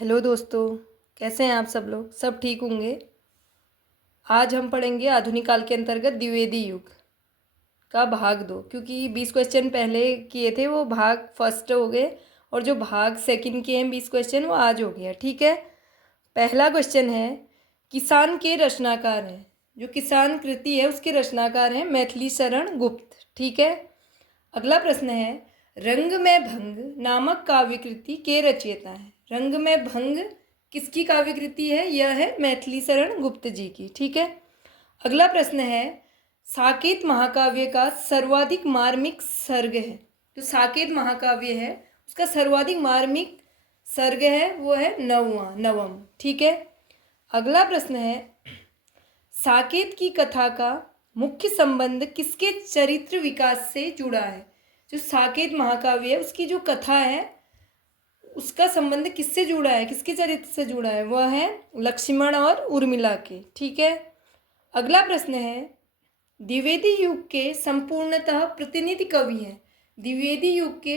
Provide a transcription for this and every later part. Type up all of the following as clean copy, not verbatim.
Hello दोस्तों, कैसे हैं आप सब लोग? सब ठीक होंगे। आज हम पढ़ेंगे आधुनिक काल के अंतर्गत द्विवेदी युग का भाग 2, क्योंकि 20 क्वेश्चन पहले किए थे वो भाग फर्स्ट हो गए और जो भाग सेकंड किए हैं 20 क्वेश्चन वो आज हो गया। ठीक है। पहला क्वेश्चन है, किसान के रचनाकार हैं, जो किसान कृति है उसके रचनाकार हैं मैथिली शरण गुप्त। ठीक है। अगला प्रश्न है, रंग में भंग नामक काव्य कृति के रचयिता है। रंग में भंग किसकी काव्य कृति है? यह है मैथिली शरण गुप्त जी की। ठीक है। अगला प्रश्न है, साकेत महाकाव्य का सर्वाधिक मार्मिक सर्ग है। जो साकेत महाकाव्य है उसका सर्वाधिक मार्मिक सर्ग है वो है नवम। ठीक है। अगला प्रश्न है, साकेत की कथा का मुख्य संबंध किसके चरित्र विकास से जुड़ा है? जो साकेत महाकाव्य है उसकी जो कथा है उसका संबंध किससे जुड़ा है, किसके चरित्र से जुड़ा है? वह है लक्ष्मण और उर्मिला के। ठीक है। अगला प्रश्न है, द्विवेदी युग के संपूर्णतः प्रतिनिधि कवि हैं। द्विवेदी युग के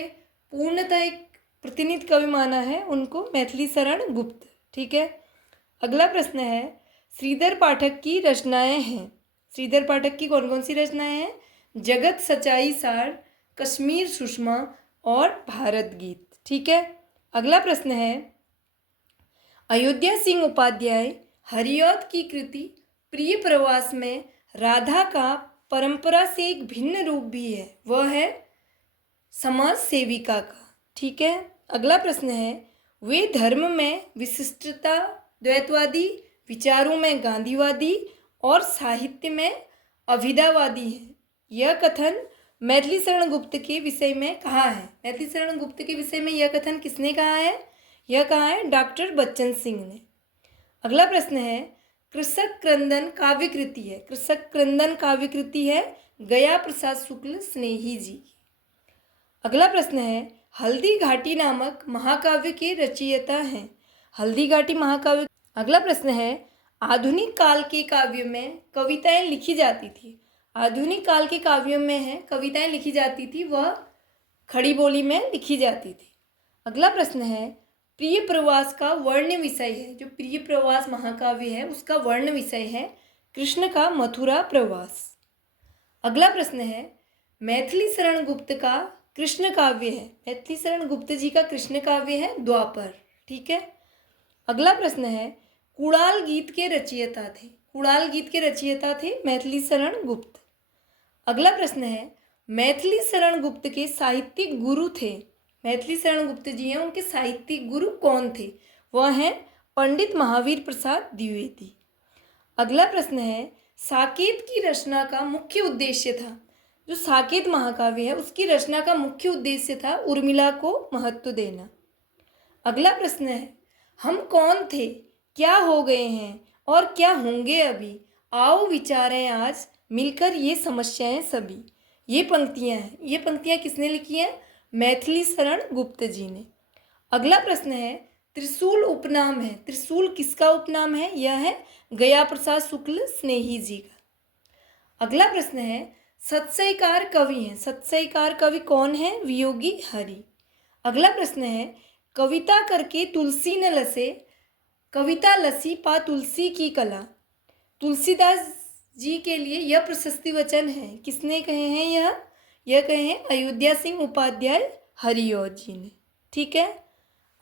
पूर्णतः एक प्रतिनिधि कवि माना है उनको मैथिली शरण गुप्त। ठीक है। अगला प्रश्न है, श्रीधर पाठक की रचनाएं हैं। श्रीधर पाठक की कौन कौन सी रचनाएं हैं? जगत सच्चाई सार, कश्मीर सुषमा और भारत गीत। ठीक है। अगला प्रश्न है, अयोध्या सिंह उपाध्याय हरिऔध की कृति प्रिय प्रवास में राधा का परंपरा से एक भिन्न रूप भी है, वह है समाज सेविका का। ठीक है। अगला प्रश्न है, वे धर्म में विशिष्टता, द्वैतवादी, विचारों में गांधीवादी और साहित्य में अभिधावादी है। यह कथन मैथिली शरण गुप्त के विषय में कहा है? मैथिली शरण गुप्त के विषय में यह कथन किसने कहा है? यह कहा है डॉक्टर बच्चन सिंह ने। अगला प्रश्न है, कृषक क्रंदन काव्य कृति है। कृषक क्रंदन काव्य कृति है गया प्रसाद शुक्ल स्नेही जी की। अगला प्रश्न है, हल्दी घाटी नामक महाकाव्य के रचयिता हैं। हल्दी घाटी महाकाव्य। अगला प्रश्न है, आधुनिक काल के काव्य में कविताएं लिखी जाती थी। आधुनिक काल के काव्यों में है कविताएं लिखी जाती थी, वह खड़ी बोली में लिखी जाती थी। अगला प्रश्न है, प्रिय प्रवास का वर्ण विषय है। जो प्रिय प्रवास महाकाव्य है उसका वर्ण विषय है कृष्ण का मथुरा प्रवास। अगला प्रश्न है, मैथिली शरण गुप्त का कृष्ण काव्य है। मैथिली शरण गुप्त जी का कृष्ण काव्य है द्वापर। ठीक है। अगला प्रश्न है, कुणाल गीत के रचयिता थे। कुणाल गीत के रचयिता थे मैथिली शरण गुप्त। अगला प्रश्न है, मैथिली शरण गुप्त के साहित्यिक गुरु थे। मैथिली शरण गुप्त जी हैं, उनके साहित्यिक गुरु कौन थे? वह हैं पंडित महावीर प्रसाद द्विवेदी। अगला प्रश्न है, साकेत की रचना का मुख्य उद्देश्य था। जो साकेत महाकाव्य है उसकी रचना का मुख्य उद्देश्य था उर्मिला को महत्व देना। अगला प्रश्न है, हम कौन थे, क्या हो गए हैं और क्या होंगे अभी, आओ विचारें आज मिलकर ये समस्याएं सभी। ये पंक्तियां हैं, ये पंक्तियां किसने लिखी हैं? मैथिली शरण गुप्त जी ने। अगला प्रश्न है, त्रिशूल उपनाम है। त्रिशूल किसका उपनाम है? यह है गया प्रसाद शुक्ल स्नेही जी का। अगला प्रश्न है, सत्सईकार कवि हैं। सत्सईकार कवि कौन है? वियोगी हरि। अगला प्रश्न है, कविता करके तुलसी न लसे, कविता लसी पा तुलसी की कला। तुलसीदास जी के लिए यह प्रशस्ति वचन है, किसने कहे हैं? यह कहे हैं अयोध्या सिंह उपाध्याय हरिऔध जी ने। ठीक है।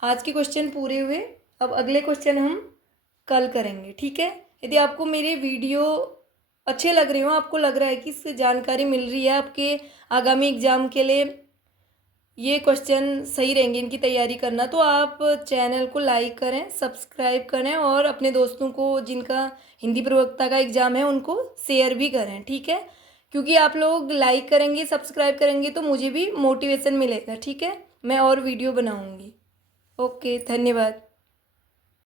आज के क्वेश्चन पूरे हुए। अब अगले क्वेश्चन हम कल करेंगे। ठीक है। यदि आपको मेरे वीडियो अच्छे लग रहे हो, आपको लग रहा है कि इससे जानकारी मिल रही है, आपके आगामी एग्जाम के लिए ये क्वेश्चन सही रहेंगे इनकी तैयारी करना, तो आप चैनल को लाइक करें, सब्सक्राइब करें और अपने दोस्तों को जिनका हिंदी प्रवक्ता का एग्ज़ाम है उनको शेयर भी करें। ठीक है। क्योंकि आप लोग लाइक करेंगे, सब्सक्राइब करेंगे तो मुझे भी मोटिवेशन मिलेगा। ठीक है। मैं और वीडियो बनाऊंगी। ओके, धन्यवाद।